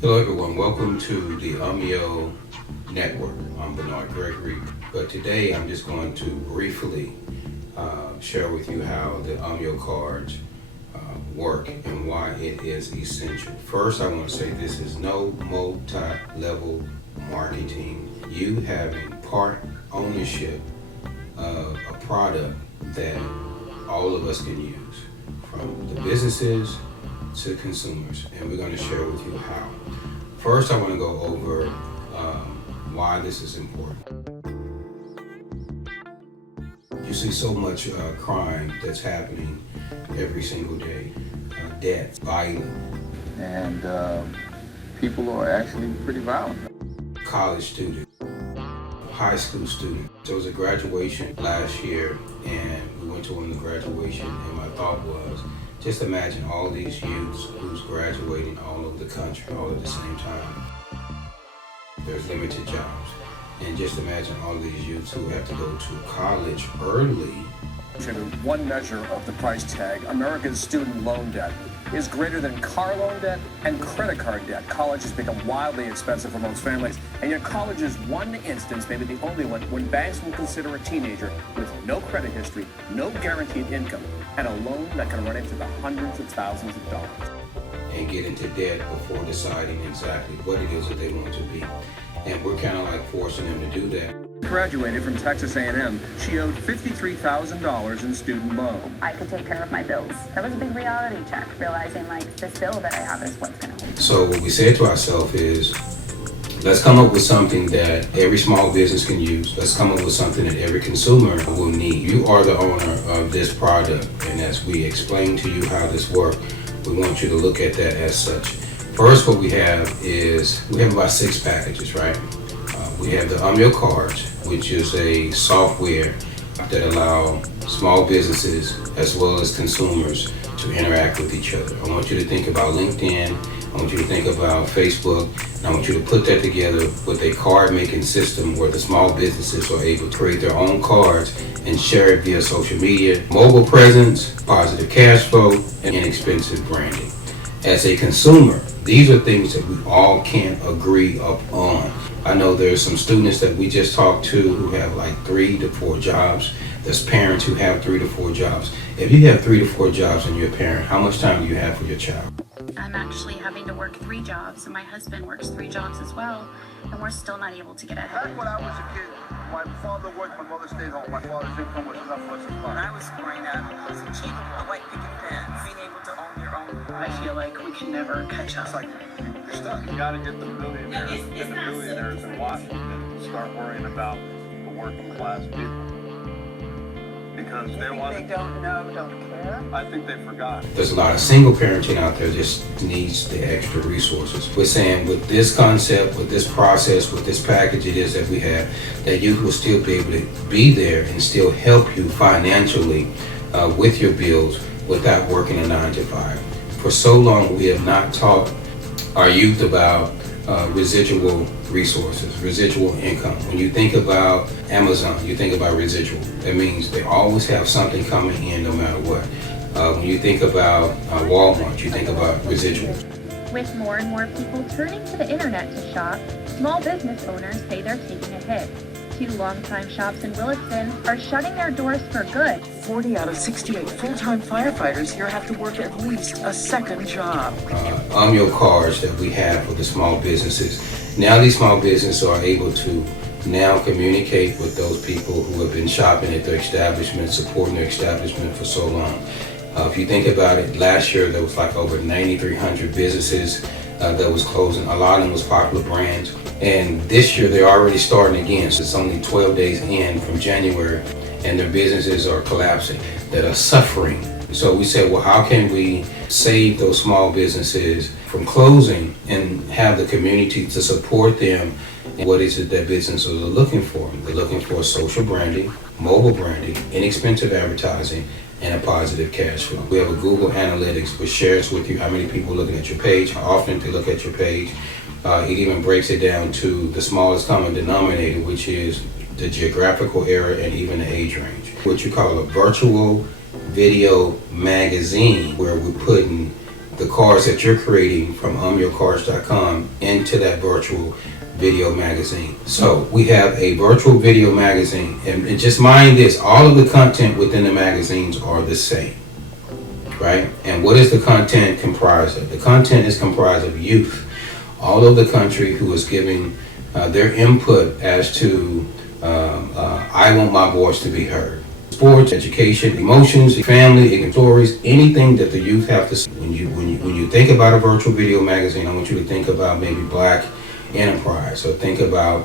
Hello everyone, welcome to the UMYO Network. I'm Bernard Gregory, but today I'm just going to briefly share with you how the UMYO cards work and why it is essential. First, I want to say this is no multi-level marketing. You having part ownership of a product that all of us can use, from the businesses to consumers, and we're going to share with you how. First, I want to go over why this is important. You see so much crime that's happening every single day, death, violence. And people are actually pretty violent. College student, high school student. There was a graduation last year, and we went to one of the graduation, and my thought was, just imagine all these youths who's graduating all over the country all at the same time. There's limited jobs. And just imagine all these youths who have to go to college early. One measure of the price tag, America's student loan debt, is greater than car loan debt and credit card debt. College has become wildly expensive for most families, and yet college is one instance, maybe the only one, when banks will consider a teenager with no credit history, no guaranteed income, and a loan that can run into the hundreds of thousands of dollars. And get into debt before deciding exactly what it is that they want to be. And we're kind of like forcing them to do that. Graduated from Texas A&M, she owed $53,000 in student loan. I could take care of my bills. That was a big reality check, realizing like this bill that I have is what's going to hold. So what we said to ourselves is, let's come up with something that every small business can use. Let's come up with something that every consumer will need. You are the owner of this product, and as we explain to you how this works, we want you to look at that as such. First, what we have about 6 packages, right? We have the UMYO cards, which is a software that allow small businesses as well as consumers to interact with each other. I want you to think about LinkedIn. I want you to think about Facebook. And I want you to put that together with a card making system where the small businesses are able to create their own cards and share it via social media, mobile presence, positive cash flow, and inexpensive branding. As a consumer, these are things that we all can't agree upon. I know there's some students that we just talked to who have like 3 to 4 jobs. There's parents who have 3 to 4 jobs. If you have 3 to 4 jobs and you're a parent, how much time do you have for your child? I'm actually having to work 3 jobs, and my husband works 3 jobs as well, and we're still not able to get ahead. Back when I was a kid, my father worked, my mother stayed home. My father's income was enough for us to When I was growing up, it was achievable. White picket fence, being able to own your own. I feel like we can never catch up. It's like, you're stuck. You got to get the millionaires and the billionaires in Washington to start worrying about the working class people. Because they want. They don't know, don't care. I think they forgot. There's a lot of single parenting out there just needs the extra resources. We're saying with this concept, with this process, with this package it is that we have, that you will still be able to be there and still help you financially with your bills without working a 9 to 5. For so long we have not taught our youth about residual resources, residual income. When you think about Amazon, you think about residual. That means they always have something coming in no matter what. When you think about Walmart, you think about residual. With more and more people turning to the internet to shop, small business owners say they're taking a hit. 2 longtime shops in Williston are shutting their doors for good. 40 out of 68 full-time firefighters here have to work at least a second job. UMYO cards that we have for the small businesses. Now these small businesses are able to now communicate with those people who have been shopping at their establishment, supporting their establishment for so long. If you think about it, last year there was like over 9,300 businesses that was closing. A lot of them was popular brands. And this year they're already starting again. So it's only 12 days in from January, and their businesses are collapsing, that are suffering. So we said, well, how can we save those small businesses from closing and have the community to support them? And what is it that businesses are looking for? They're looking for social branding, mobile branding, inexpensive advertising, and a positive cash flow. We have a Google Analytics which shares with you how many people are looking at your page, how often they look at your page. It even breaks it down to the smallest common denominator, which is the geographical area and even the age range. What you call a virtual video magazine, where we're putting the cards that you're creating from UMYOcards.com into that virtual video magazine. So we have a virtual video magazine, and just mind this, all of the content within the magazines are the same, right? And what is the content comprised of? The content is comprised of youth all over the country who is giving their input as to I want my voice to be heard. Sports, education, emotions, family, stories, anything that the youth have to see. When you think about a virtual video magazine, I want you to think about maybe Black Enterprise, or think about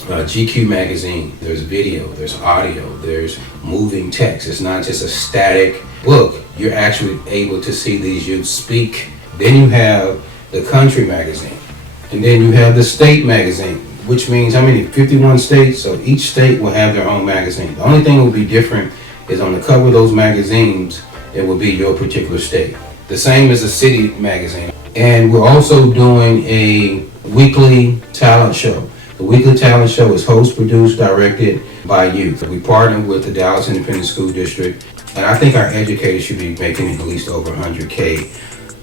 GQ magazine. There's video, there's audio, there's moving text. It's not just a static book. You're actually able to see these youth speak. Then you have the country magazine, and then you have the state magazine, which means how many? 51 states. So each state will have their own magazine. The only thing that will be different is on the cover of those magazines, it will be your particular state. The same as a city magazine. And we're also doing a weekly talent show. The weekly talent show is host, produced, directed by youth. We partner with the Dallas Independent School District, and I think our educators should be making at least over 100K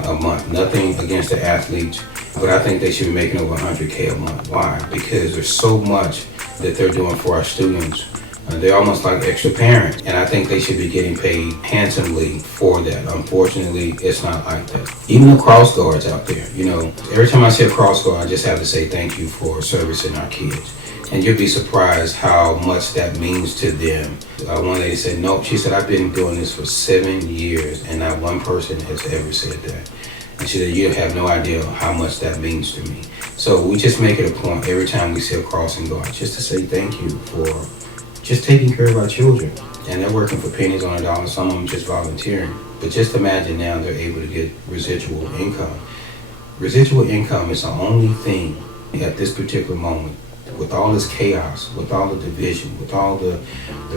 a month. Nothing against the athletes, but I think they should be making over 100K a month. Why? Because there's so much that they're doing for our students. They're almost like extra parents, and I think they should be getting paid handsomely for that. Unfortunately, it's not like that. Even the cross guards out there, you know, every time I see a cross guard, I just have to say thank you for servicing our kids. And you'll be surprised how much that means to them. One lady said, no, she said, I've been doing this for 7 years, and not one person has ever said that. And she said, you have no idea how much that means to me. So we just make it a point every time we see a crossing guard, just to say thank you for just taking care of our children. And they're working for pennies on a dollar, some of them just volunteering. But just imagine now they're able to get residual income. Residual income is the only thing at this particular moment, with all this chaos, with all the division, with all the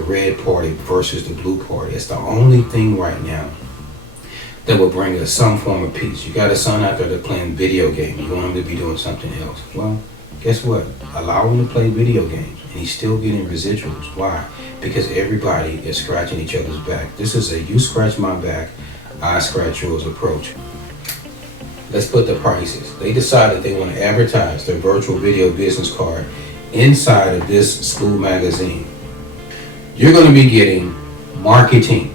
red party versus the blue party, it's the only thing right now that will bring us some form of peace. You got a son out there that's playing video games. You want him to be doing something else. Well, guess what? Allow him to play video games, and he's still getting residuals. Why? Because everybody is scratching each other's back. This is a you scratch my back, I scratch yours approach. Let's put the prices. They decided they want to advertise their virtual video business card inside of this school magazine. You're going to be getting marketing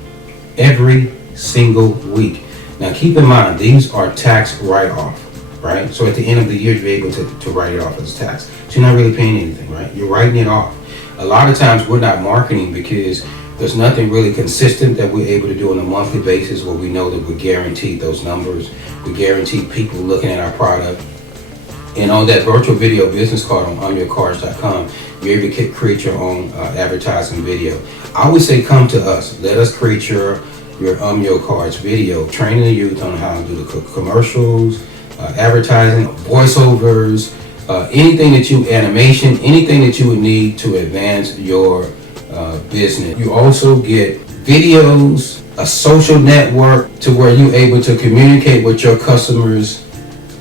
every single week. Now keep in mind, these are tax write-off, right? So at the end of the year, you're able to write it off as tax. So you're not really paying anything, right? You're writing it off. A lot of times we're not marketing because there's nothing really consistent that we're able to do on a monthly basis where we know that we're guaranteed those numbers. We guarantee people looking at our product. And on that virtual video business card on UMYOcards.com, you're able to create your own advertising video. I always say come to us. Let us create your UMYO Cards video, training the youth on how to do the commercials, advertising, voiceovers, anything that animation, anything that you would need to advance your business. You also get videos, a social network to where you're able to communicate with your customers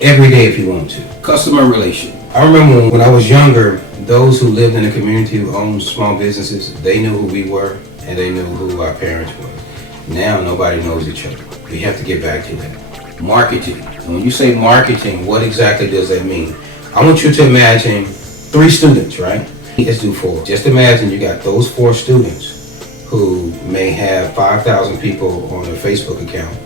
every day if you want to. Customer relation. I remember when I was younger, those who lived in the community who owned small businesses, they knew who we were and they knew who our parents were. Now nobody knows each other. We have to get back to that. Marketing. When you say marketing, what exactly does that mean? I want you to imagine 3 students, right? Let's do 4. Just imagine you got those 4 students who may have 5,000 people on their Facebook account,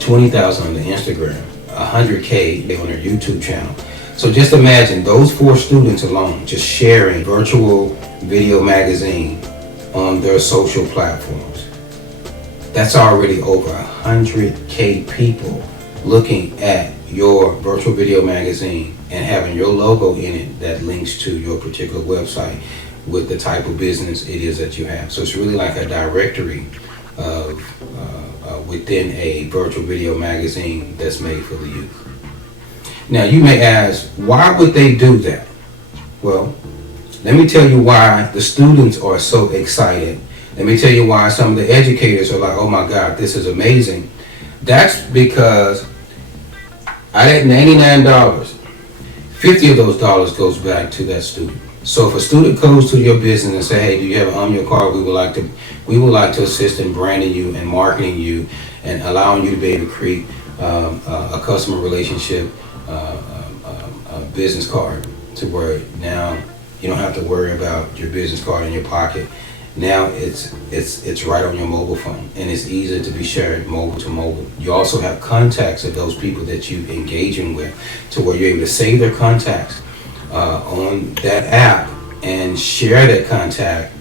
20,000 on their Instagram, 100K on their YouTube channel. So just imagine those 4 students alone just sharing virtual video magazine on their social platforms. That's already over 100K people looking at your virtual video magazine and having your logo in it that links to your particular website with the type of business it is that you have. So it's really like a directory of within a virtual video magazine that's made for the youth. Now you may ask, why would they do that? Well, let me tell you why the students are so excited. Let me tell you why some of the educators are like, oh my God, this is amazing. That's because out of $99, 50 of those dollars goes back to that student. So if a student goes to your business and say, hey, do you have an UMYO card? We would like to assist in branding you and marketing you and allowing you to be able to create a customer relationship business card, to where now you don't have to worry about your business card in your pocket. Now it's right on your mobile phone, and it's easy to be shared mobile to mobile. You also have contacts of those people that you engaging with, to where you're able to save their contacts on that app and share that contact.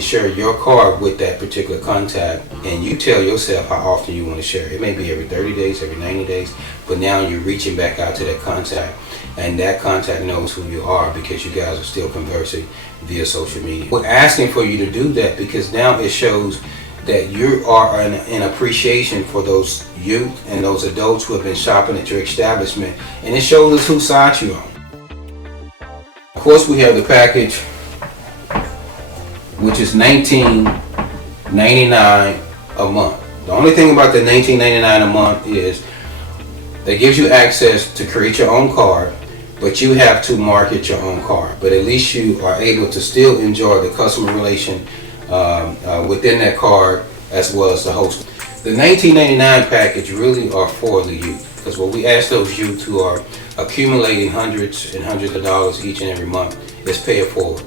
Share your card with that particular contact, and you tell yourself how often you want to share. It may be every 30 days, every 90 days, but now you're reaching back out to that contact, and that contact knows who you are because you guys are still conversing via social media. We're asking for you to do that because now it shows that you are an appreciation for those youth and those adults who have been shopping at your establishment, and it shows us whose side you're on. Of course, we have the package, which is $19.99 a month. The only thing about the $19.99 a month is that gives you access to create your own card, but you have to market your own card. But at least you are able to still enjoy the customer relation within that card, as well as the host. The $19.99 package really are for the youth, because what we ask those youth who are accumulating hundreds and hundreds of dollars each and every month is pay it forward.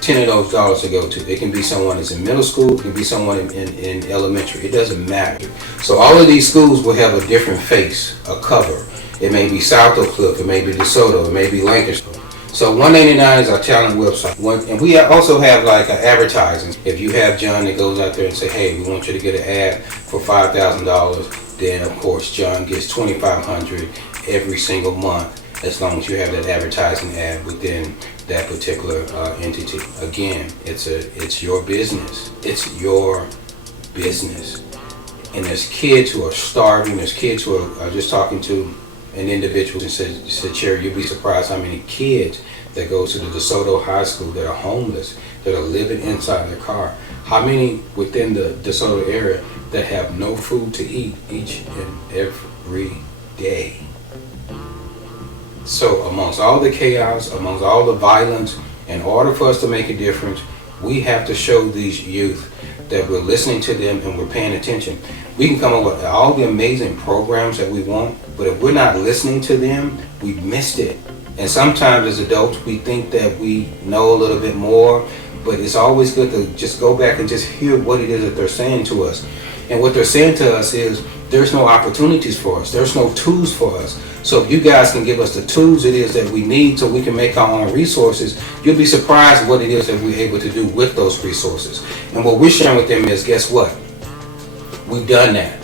10 of those dollars to go to. It can be someone that's in middle school, it can be someone in elementary, it doesn't matter. So all of these schools will have a different face, a cover. It may be South Oak Cliff, it may be DeSoto, it may be Lancaster. So $1.99 is our talent website. And we also have like advertising. If you have John that goes out there and say, hey, we want you to get an ad for $5,000, then of course John gets $2,500 every single month, as long as you have that advertising ad within that particular entity. Again, it's your business. It's your business. And there's kids who are starving. There's kids who are just talking to an individual and said, Cherry, you'll be surprised how many kids that go to the DeSoto High School that are homeless, that are living inside their car. How many within the DeSoto area that have no food to eat each and every day? So amongst all the chaos, amongst all the violence, in order for us to make a difference, we have to show these youth that we're listening to them and we're paying attention. We can come up with all the amazing programs that we want, but if we're not listening to them, we've missed it. And sometimes as adults, we think that we know a little bit more, but it's always good to just go back and just hear what it is that they're saying to us. And what they're saying to us is, there's no opportunities for us. There's no tools for us. So if you guys can give us the tools it is that we need so we can make our own resources, you'll be surprised what it is that we're able to do with those resources. And what we're sharing with them is, guess what? We've done that.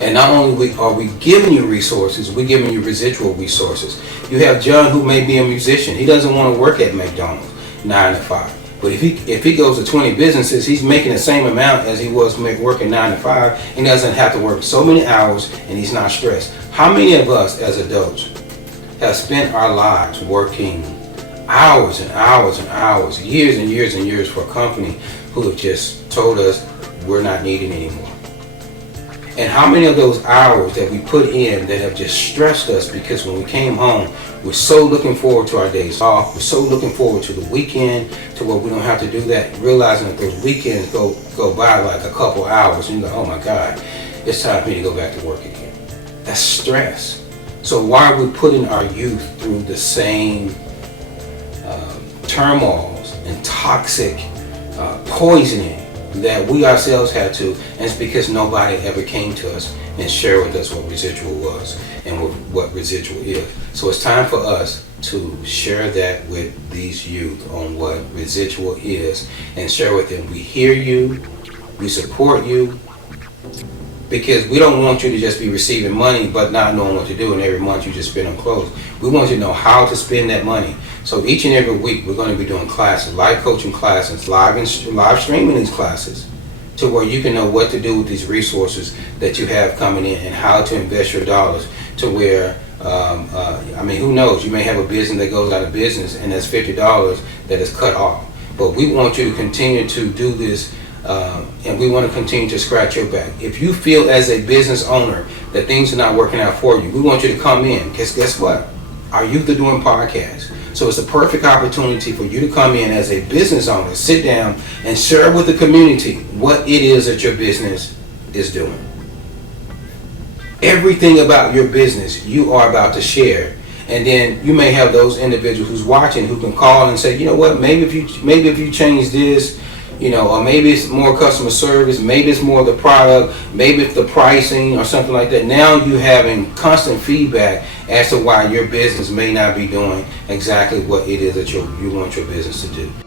And not only are we giving you resources, we're giving you residual resources. You have John, who may be a musician. He doesn't want to work at McDonald's 9 to 5. But if he goes to 20 businesses, he's making the same amount as he was working 9 to 5, and he doesn't have to work so many hours, and he's not stressed. How many of us as adults have spent our lives working hours and hours and hours, years and years and years for a company who have just told us we're not needed anymore? And how many of those hours that we put in that have just stressed us, because when we came home, we're so looking forward to our days off, we're so looking forward to the weekend, to where we don't have to do that, realizing that those weekends go by like a couple hours, and you're like, oh my God, it's time for me to go back to work again. That's stress. So why are we putting our youth through the same turmoils and toxic poisoning that we ourselves had to? And it's because nobody ever came to us and shared with us what residual was and what residual is. So it's time for us to share that with these youth on what residual is, and share with them, we hear you, we support you, because we don't want you to just be receiving money but not knowing what to do, and every month you just spend on clothes. We want you to know how to spend that money. So each and every week we're going to be doing classes, live coaching classes, live streaming these classes, to where you can know what to do with these resources that you have coming in and how to invest your dollars, to where who knows, you may have a business that goes out of business and that's $50 that is cut off. But we want you to continue to do this, and we want to continue to scratch your back. If you feel as a business owner that things are not working out for you, we want you to come in, because guess what? Our youth are doing podcasts. So it's a perfect opportunity for you to come in as a business owner, sit down and share with the community what it is that your business is doing. everything about your business you are about to share. And then you may have those individuals who's watching who can call and say, you know what, maybe if you change this, you know, or maybe it's more customer service, maybe it's more the product, maybe it's the pricing or something like that. Now you having constant feedback as to why your business may not be doing exactly what it is that you want your business to do.